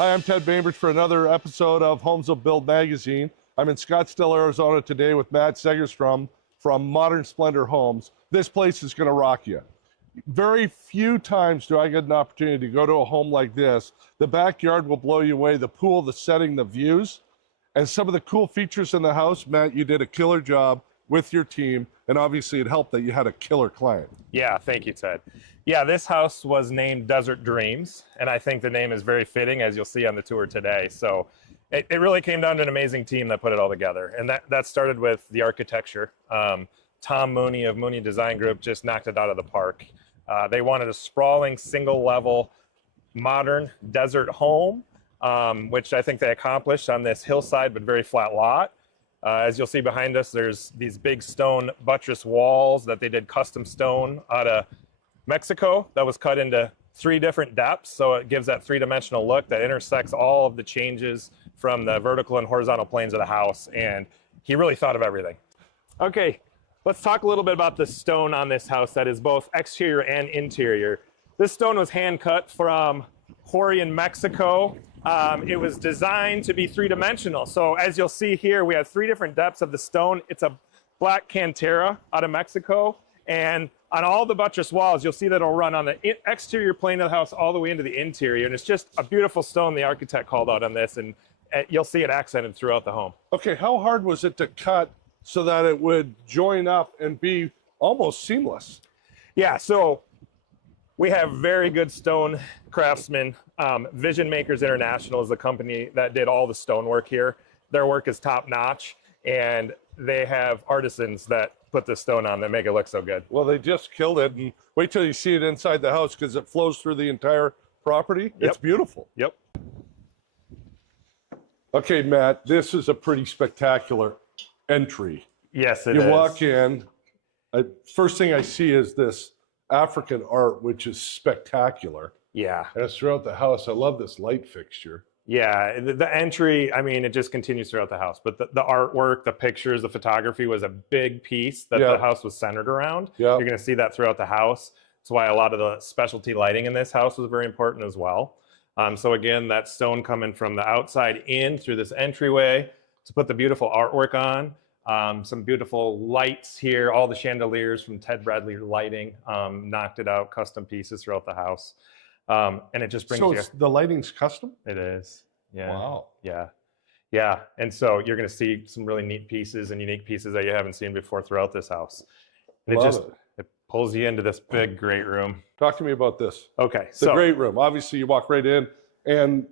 Hi, I'm Ted Bainbridge for another episode of Homes Will Build magazine. I'm in Scottsdale, Arizona today with Matt Segerstrom from Modern Splendor Homes. This place is going to rock you. Very few times do I get an opportunity to go to a home like this. The backyard will blow you away. The pool, the setting, the views, and some of the cool features in the house. Matt, you did a killer job with your team, and obviously it helped that you had a killer client. Yeah, thank you, Ted. Yeah, this house was named Desert Dreams, and I think the name is very fitting, as you'll see on the tour today. So it really came down to an amazing team that put it all together, and that started with the architecture. Tom Mooney of Mooney Design Group just knocked it out of the park. They wanted a sprawling, single-level, modern desert home, which I think they accomplished on this hillside but very flat lot. As you'll see behind us, there's these big stone buttress walls that they did custom stone out of Mexico that was cut into 3 different depths, so it gives that 3-dimensional look that intersects all of the changes from the vertical and horizontal planes of the house, and he really thought of everything. Okay, let's talk a little bit about the stone on this house that is both exterior and interior. This stone was hand cut from quarry in Mexico. It was designed to be 3-dimensional. So as you'll see here, we have 3 different depths of the stone. It's a black cantera out of Mexico. And on all the buttress walls, you'll see that it'll run on the exterior plane of the house all the way into the interior. And it's just a beautiful stone the architect called out on this. And you'll see it accented throughout the home. Okay, how hard was it to cut so that it would join up and be almost seamless? Yeah, so we have very good stone craftsmen. Vision Makers International is the company that did all the stonework here. Their work is top notch, and they have artisans that put the stone on that make it look so good. Well, they just killed it, and wait till you see it inside the house because it flows through the entire property. It's beautiful. Yep. Okay, Matt, this is a pretty spectacular entry. Yes, it is. You walk in, first thing I see is this African art, which is spectacular. Yeah. And it's throughout the house. I love this light fixture. Yeah, the entry, I mean, it just continues throughout the house. But the artwork, the pictures, the photography was a big piece that the house was centered around. You're going to see that throughout the house. That's why a lot of the specialty lighting in this house was very important as well. So again, that stone coming from the outside in through this entryway to put the beautiful artwork on. Some beautiful lights here, all the chandeliers from Ted Bradley Lighting, knocked it out, custom pieces throughout the house. And it just brings you... So the lighting's custom? It is, yeah. Wow. Yeah, yeah. And so you're gonna see some really neat pieces and unique pieces that you haven't seen before throughout this house. And it pulls you into this big, great room. Talk to me about this. Okay, The great room. Obviously, you walk right in, and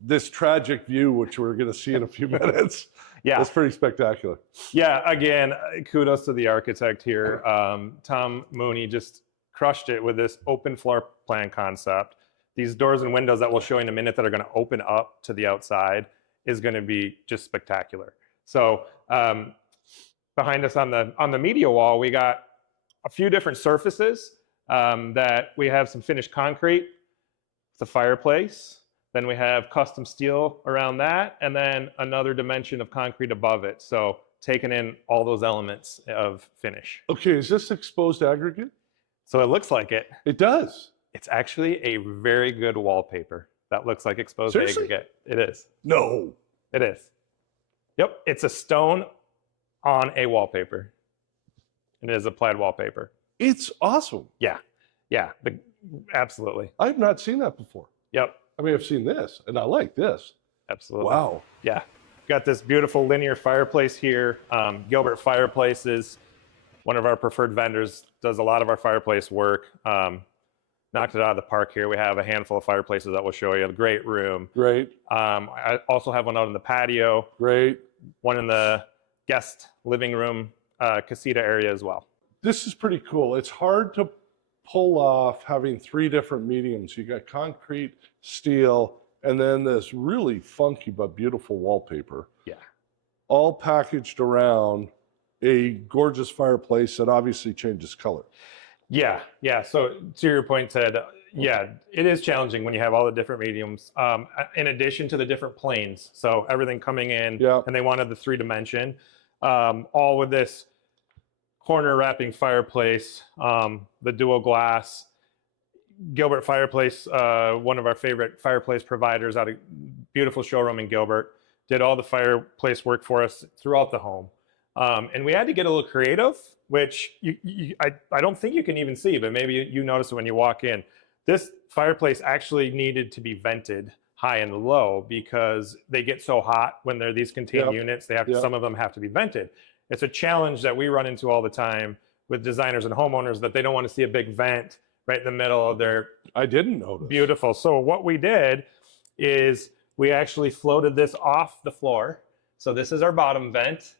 this tragic view, which we're gonna see in a few minutes. Yeah, it's pretty spectacular. Yeah, again, kudos to the architect here. Tom Mooney just crushed it with this open floor plan concept. These doors and windows that we'll show you in a minute that are going to open up to the outside is going to be just spectacular. So behind us on the media wall, we got a few different surfaces that we have some finished concrete, the fireplace. Then we have custom steel around that, and then another dimension of concrete above it. So taking in all those elements of finish. Okay, is this exposed aggregate? So it looks like it. It does. It's actually a very good wallpaper that looks like exposed aggregate. It is. No. It is. Yep, it's a stone on a wallpaper. It is a plaid wallpaper. It's awesome. Yeah, yeah, absolutely. I've not seen that before. Yep. I mean, I've seen this, and I like this. Absolutely. Wow. Yeah. Got this beautiful linear fireplace here. Gilbert Fireplaces, one of our preferred vendors, does a lot of our fireplace work. Knocked it out of the park here. We have a handful of fireplaces that we'll show you. A great room. Great. I also have one out in the patio. Great. One in the guest living room, casita area as well. This is pretty cool. It's hard to pull off having 3 different mediums. You got concrete, steel, and then this really funky but beautiful wallpaper. Yeah. All packaged around a gorgeous fireplace that obviously changes color. Yeah, yeah. So to your point, Ted, yeah, it is challenging when you have all the different mediums, in addition to the different planes. So everything coming in, and they wanted the 3-dimension, all with this corner wrapping fireplace, the dual glass. Gilbert Fireplace, one of our favorite fireplace providers out of beautiful showroom in Gilbert, did all the fireplace work for us throughout the home. And we had to get a little creative, which I don't think you can even see, but maybe you notice it when you walk in. This fireplace actually needed to be vented high and low because they get so hot when they're these contained units. They have to, some of them have to be vented. It's a challenge that we run into all the time with designers and homeowners, that they don't want to see a big vent right in the middle of their I didn't notice. Beautiful. So what we did is we actually floated this off the floor. So this is our bottom vent,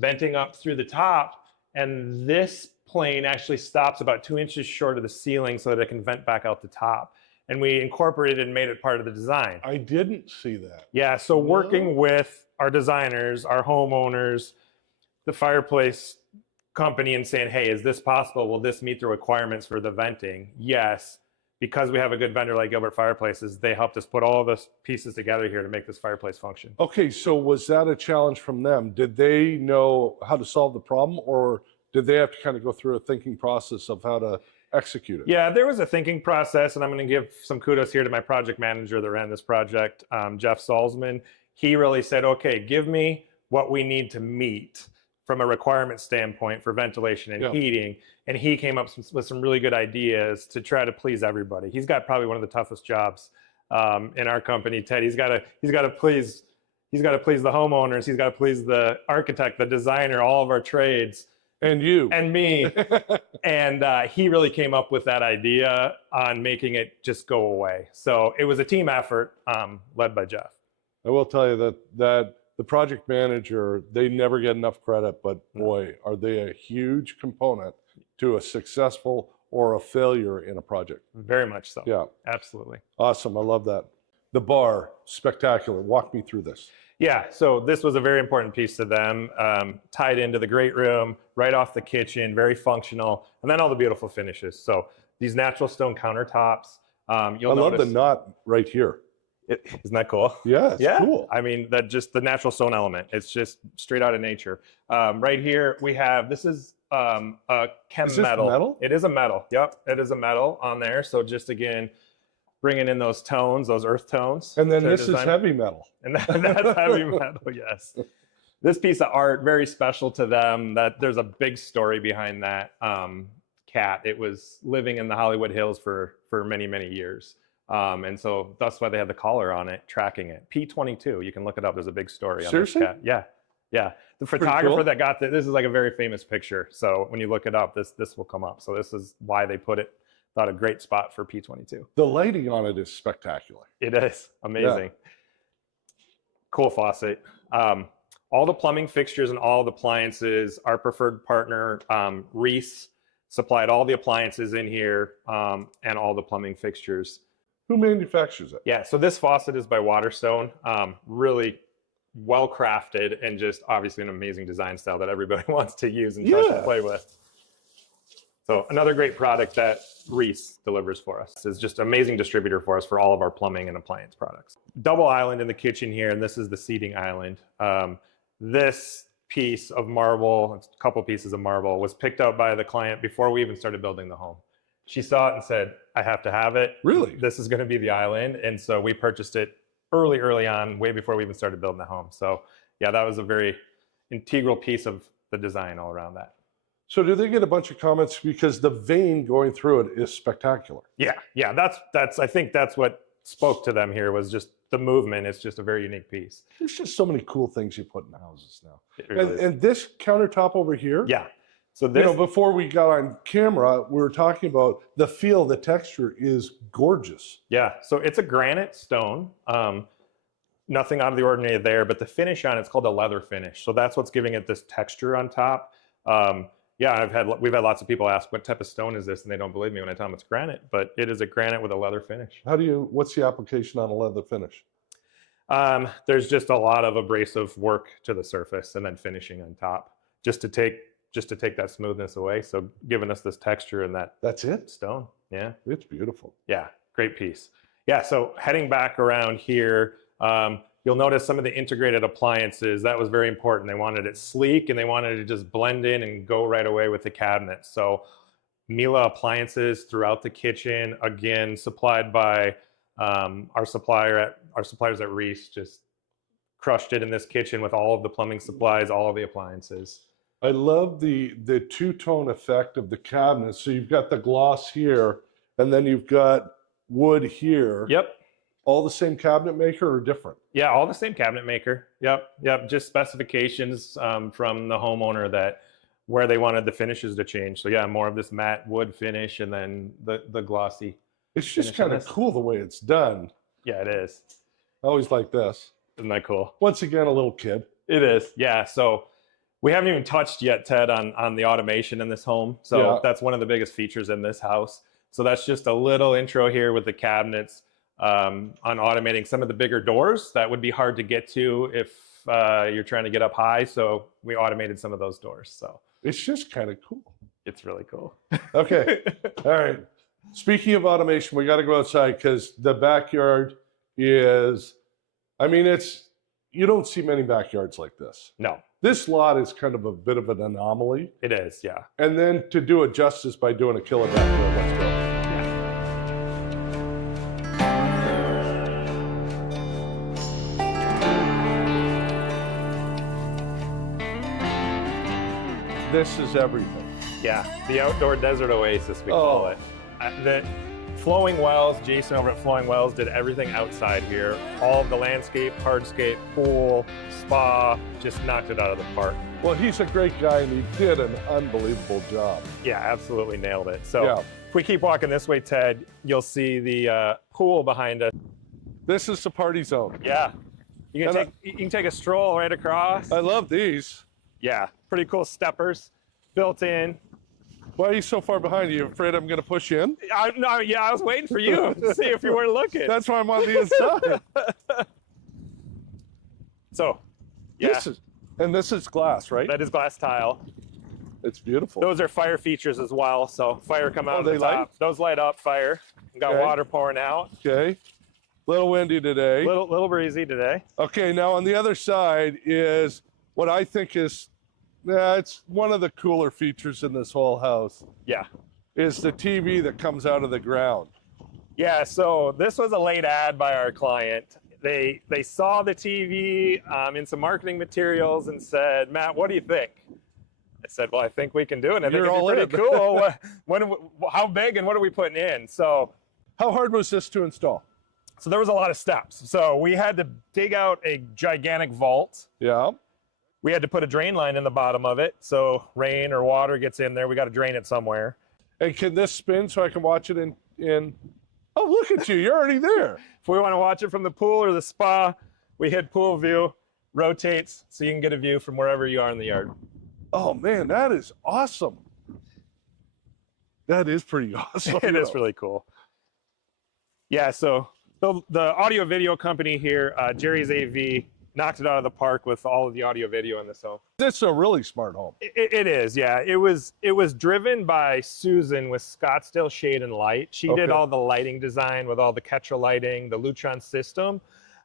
venting up through the top, and this plane actually stops about 2 inches short of the ceiling so that it can vent back out the top. And we incorporated and made it part of the design. I didn't see that. Yeah, so working with our designers, our homeowners, the fireplace company, and saying, hey, is this possible? Will this meet the requirements for the venting? Yes. Because we have a good vendor like Gilbert Fireplaces, they helped us put all the pieces together here to make this fireplace function. Okay, so was that a challenge from them? Did they know how to solve the problem, or did they have to kind of go through a thinking process of how to execute it? Yeah, there was a thinking process, and I'm going to give some kudos here to my project manager that ran this project, Jeff Salzman. He really said, okay, give me what we need to meet from a requirement standpoint for ventilation and heating. And he came up with some really good ideas to try to please everybody. He's got probably one of the toughest jobs in our company, Ted. He's got to please the homeowners. He's got to please the architect, the designer, all of our trades. And you. And me. And he really came up with that idea on making it just go away. So it was a team effort led by Jeff. I will tell you that the project manager, they never get enough credit, but boy, are they a huge component to a successful or a failure in a project. Very much so. Yeah. Absolutely. Awesome. I love that. The bar, spectacular. Walk me through this. Yeah, so this was a very important piece to them, tied into the great room, right off the kitchen, very functional, and then all the beautiful finishes. So these natural stone countertops. You'll love notice, the knot right here. Isn't that cool? Yeah, it's cool. I mean, that just the natural stone element. It's just straight out of nature. Right here we have, this is a chem metal. It is a metal. Yep, it is a metal on there. So just again, bringing in those tones, those earth tones. And then this is heavy metal. And that's heavy metal, yes. This piece of art, very special to them. That there's a big story behind that cat. It was living in the Hollywood Hills for many, many years. And so that's why they had the collar on it, tracking it. P22, you can look it up. There's a big story on this cat. Yeah, yeah. The photographer that got this is like a very famous picture. So when you look it up, this will come up. So this is why they put it. Thought a great spot for P22. The lighting on it is spectacular. It is amazing. Yeah. Cool faucet. All the plumbing fixtures and all the appliances, our preferred partner, Reese, supplied all the appliances in here and all the plumbing fixtures. Who manufactures it? Yeah, so this faucet is by Waterstone. Really well crafted and just obviously an amazing design style that everybody wants to use and touch and play with. So another great product that Reese delivers for us. Is just an amazing distributor for us for all of our plumbing and appliance products. Double island in the kitchen here, and this is the seating island. This piece of marble, a couple pieces of marble, was picked out by the client before we even started building the home. She saw it and said, I have to have it. Really? This is going to be the island. And so we purchased it early on, way before we even started building the home. So yeah, that was a very integral piece of the design all around that. So do they get a bunch of comments because the vein going through it is spectacular? Yeah. That's I think that's what spoke to them here was just the movement. It's just a very unique piece. There's just so many cool things you put in houses now. Really and this countertop over here. Yeah. So this, before we got on camera, we were talking about the feel, the texture is gorgeous. Yeah. So it's a granite stone. Nothing out of the ordinary there, but the finish on it's called a leather finish. So that's what's giving it this texture on top. Yeah, we've had lots of people ask what type of stone is this, and they don't believe me when I tell them it's granite, but it is a granite with a leather finish. What's the application on a leather finish? There's just a lot of abrasive work to the surface and then finishing on top, just to take that smoothness away. So giving us this texture and that's it. Stone. Yeah, it's beautiful. Yeah, great piece. Yeah, so heading back around here. You'll notice some of the integrated appliances, that was very important. They wanted it sleek and they wanted it to just blend in and go right away with the cabinets. So Miele appliances throughout the kitchen. Again, supplied by our suppliers at Reese. Just crushed it in this kitchen with all of the plumbing supplies, all of the appliances. I love the two-tone effect of the cabinets. So you've got the gloss here, and then you've got wood here. Yep. All the same cabinet maker or different? Yeah, all the same cabinet maker. Yep. Just specifications from the homeowner that where they wanted the finishes to change. So yeah, more of this matte wood finish, and then the glossy. It's just kind of cool the way it's done. Yeah, it is. I always like this. Isn't that cool? Once again, a little kid. It is. Yeah. So we haven't even touched yet, Ted, on the automation in this home. So Yeah. that's one of the biggest features in this house. So that's just a little intro here with the cabinets on automating some of the bigger doors that would be hard to get to if you're trying to get up high. So we automated some of those doors. So It's just kind of cool. it's really cool. Okay. All right. Speaking of automation, we got to go outside because the backyard is, I mean, you don't see many backyards like this. No, This lot is kind of a bit of an anomaly. it is. Yeah. And then to do it justice by doing a killer backyard, let's go. This is everything. Yeah, the outdoor desert oasis, we call it. The Flowing Wells, Jason over at Flowing Wells did everything outside here. All of the landscape, hardscape, pool, spa, just knocked it out of the park. Well, he's a great guy and he did an unbelievable job. Yeah, absolutely nailed it. So Yeah. if we keep walking this way, Ted, you'll see the pool behind us. This is the party zone. Yeah, you can take a stroll right across. I love these. Yeah, pretty cool steppers built in. Why are you so far behind? You afraid I'm going to push you in? I was waiting for you to see if you weren't looking. That's why I'm on the inside. So, yeah, This is glass, right? that is glass tile. It's beautiful. Those are fire features as well. So fire come out of they the top. light? Those light up fire. We got Okay. water pouring out. Okay. Little windy today. Little breezy today. Okay, now on the other side is what I think is, it's one of the cooler features in this whole house, Yeah. is the TV that comes out of the ground. Yeah, so this was a late ad by our client. They saw the TV in some marketing materials and said, Matt, what do you think? I said, well, I think we can do it. I think You're all it'd be in. pretty cool. How big and what are we putting in? So How hard was this to install? there was a lot of steps. So we had to dig out a gigantic vault. Yeah. We had to put a drain line in the bottom of it. So rain or water gets in there. We got to drain it somewhere. And can this spin so I can watch it in? Oh, look at you. You're already there. If we want to watch it from the pool or the spa, we hit pool view, rotates so you can get a view from wherever you are in the yard. Oh, man, that is awesome. That is pretty awesome. It is really cool. Yeah, so the audio video company here, Jerry's AV, knocked it out of the park with all of the audio video in this home. This is a really smart home. It is, yeah. It was driven by Susan with Scottsdale Shade and Light. She did Okay. all the lighting design with all the Ketra lighting, the Lutron system,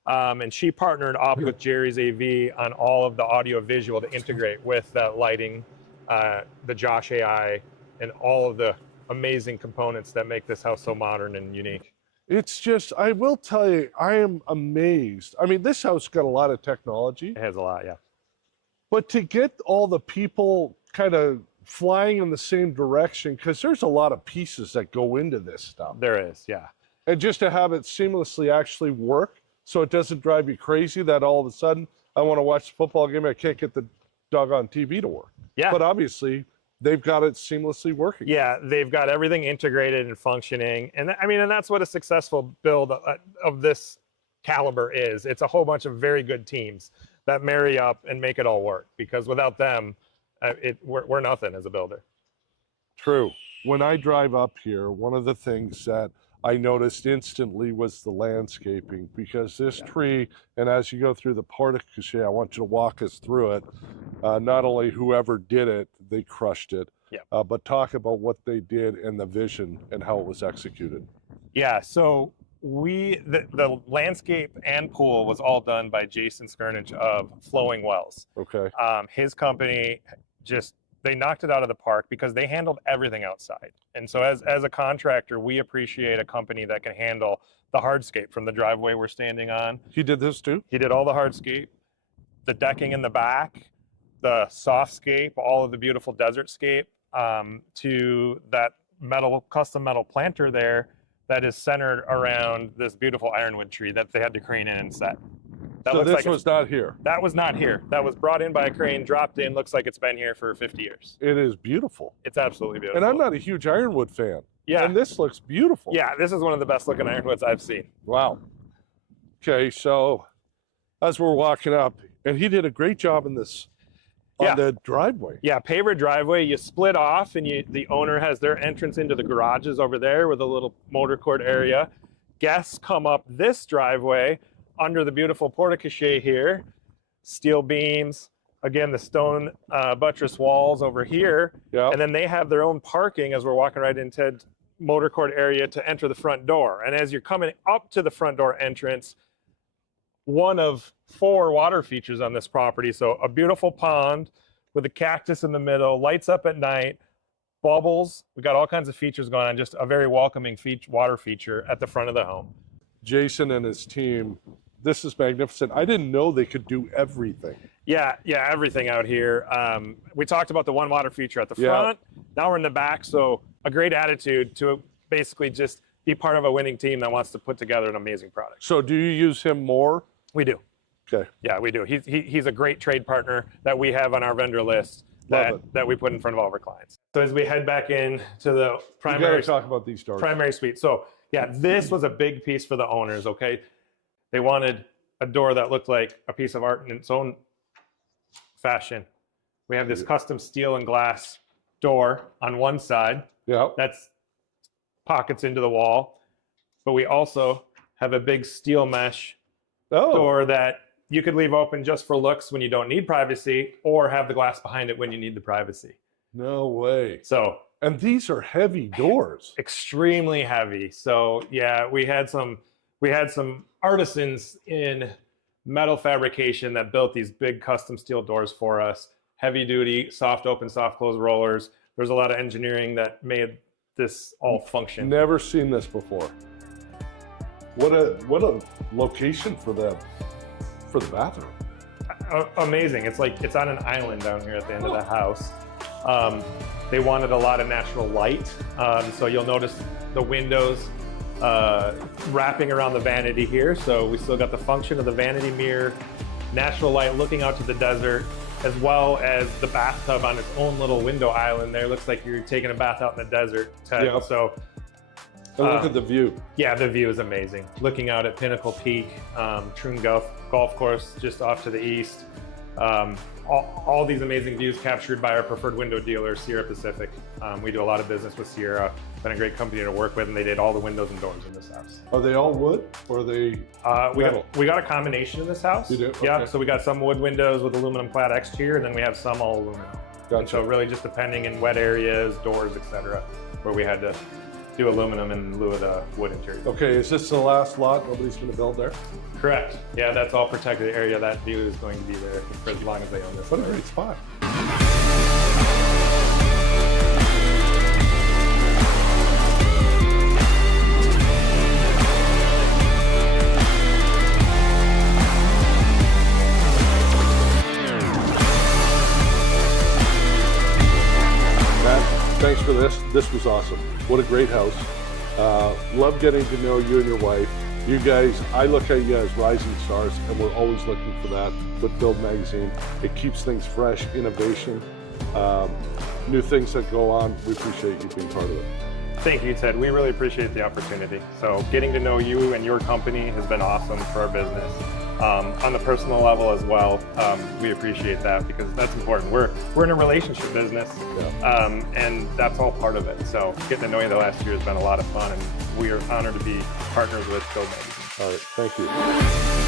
and she partnered up with Jerry's AV on all of the audio visual to integrate with that lighting, the Josh AI, and all of the amazing components that make this house so modern and unique. It's just, I will tell you, I am amazed. I mean, this house got a lot of technology, It has a lot, yeah. but to get all the people kind of flying in the same direction, because there's a lot of pieces that go into this stuff. There is, yeah. And just to have it seamlessly actually work so it doesn't drive you crazy that all of a sudden I want to watch the football game, I can't get the doggone TV to work. Yeah. But obviously, they've got it seamlessly working. Yeah, they've got everything integrated and functioning. And and that's what a successful build of this caliber is. It's a whole bunch of very good teams that marry up and make it all work, because without them, we're nothing as a builder. True. When I drive up here, one of the things that I noticed instantly was the landscaping, because this tree, and as you go through the portico, I want you to walk us through it. Not only whoever did it, they crushed it, but talk about what they did and the vision and how it was executed. Yeah, so the landscape and pool was all done by Jason Skirnich of Flowing Wells. Okay. His company just they knocked it out of the park because they handled everything outside. And so as a contractor, we appreciate a company that can handle the hardscape from the driveway we're standing on. He did this too? He did all the hardscape, the decking in the back, the softscape, all of the beautiful desert scape, to that custom metal planter there that is centered around this beautiful ironwood tree that they had to crane in and set. So this was not here? That was not here. That was brought in by a crane, dropped in, looks like it's been here for 50 years. It is beautiful. It's absolutely beautiful. And I'm not a huge ironwood fan. Yeah. And this looks beautiful. Yeah, this is one of the best looking ironwoods I've seen. Wow. Okay, so as we're walking up, and he did a great job in this, on the driveway. Yeah, paver driveway, you split off and the owner has their entrance into the garages over there with a little motor court area. Guests come up this driveway under the beautiful porte-cochere here, steel beams, again, the stone buttress walls over here. Yeah. And then they have their own parking as we're walking right into motor court area to enter the front door. And as you're coming up to the front door entrance, one of 4 water features on this property. So a beautiful pond with a cactus in the middle, lights up at night, bubbles. We got all kinds of features going on, just a very welcoming water feature at the front of the home. Jason and his team, this is magnificent. I didn't know they could do everything. Yeah, everything out here. We talked about the one water feature at the front. Now we're in the back, so a great attitude to basically just be part of a winning team that wants to put together an amazing product. So do you use him more? We do. Okay. Yeah, we do. He's a great trade partner that we have on our vendor list that we put in front of all of our clients. So as we head back in to the primary, talk about these doors. Primary suite. So yeah, this was a big piece for the owners. Okay, they wanted a door that looked like a piece of art in its own fashion. We have this custom steel and glass door on one side. Yeah. That's pockets into the wall, but we also have a big steel mesh door that you could leave open just for looks when you don't need privacy, or have the glass behind it when you need the privacy. No way. So, and these are heavy doors. Extremely heavy. So yeah, we had some artisans in metal fabrication that built these big custom steel doors for us. Heavy duty, soft open, soft close rollers. There's a lot of engineering that made this all function. Never seen this before. What a location for the bathroom. Amazing. It's like it's on an island down here at the end of the house. They wanted a lot of natural light, so you'll notice the windows wrapping around the vanity here. So we still got the function of the vanity mirror, natural light looking out to the desert, as well as the bathtub on its own little window island there. Looks like you're taking a bath out in the desert. Yeah. So look at the view. Yeah, the view is amazing. Looking out at Pinnacle Peak, Troon Golf Course just off to the east. All these amazing views captured by our preferred window dealer, Sierra Pacific. We do a lot of business with Sierra. Been a great company to work with, and they did all the windows and doors in this house. Are they all wood, or are they we got a combination in this house. You do? Yeah, Okay. so we got some wood windows with aluminum clad exterior, and then we have some all aluminum. Gotcha. And so really just depending in wet areas, doors, etc., where we had to do aluminum in lieu of the wood interior. Okay, is this the last lot? Nobody's going to build there? Correct. Yeah, that's all protected area. That view is going to be there for as long as they own this. What a great spot. Matt, thanks for this. This was awesome. What a great house. Love getting to know you and your wife. You guys, I look at you as rising stars, and we're always looking for that with Build Magazine. It keeps things fresh, innovation, new things that go on. We appreciate you being part of it. Thank you, Ted. We really appreciate the opportunity. So getting to know you and your company has been awesome for our business. On the personal level as well, we appreciate that because that's important. We're in a relationship business, and that's all part of it. So getting to know you the last year has been a lot of fun, and we are honored to be partners with Build Magazine. All right, thank you.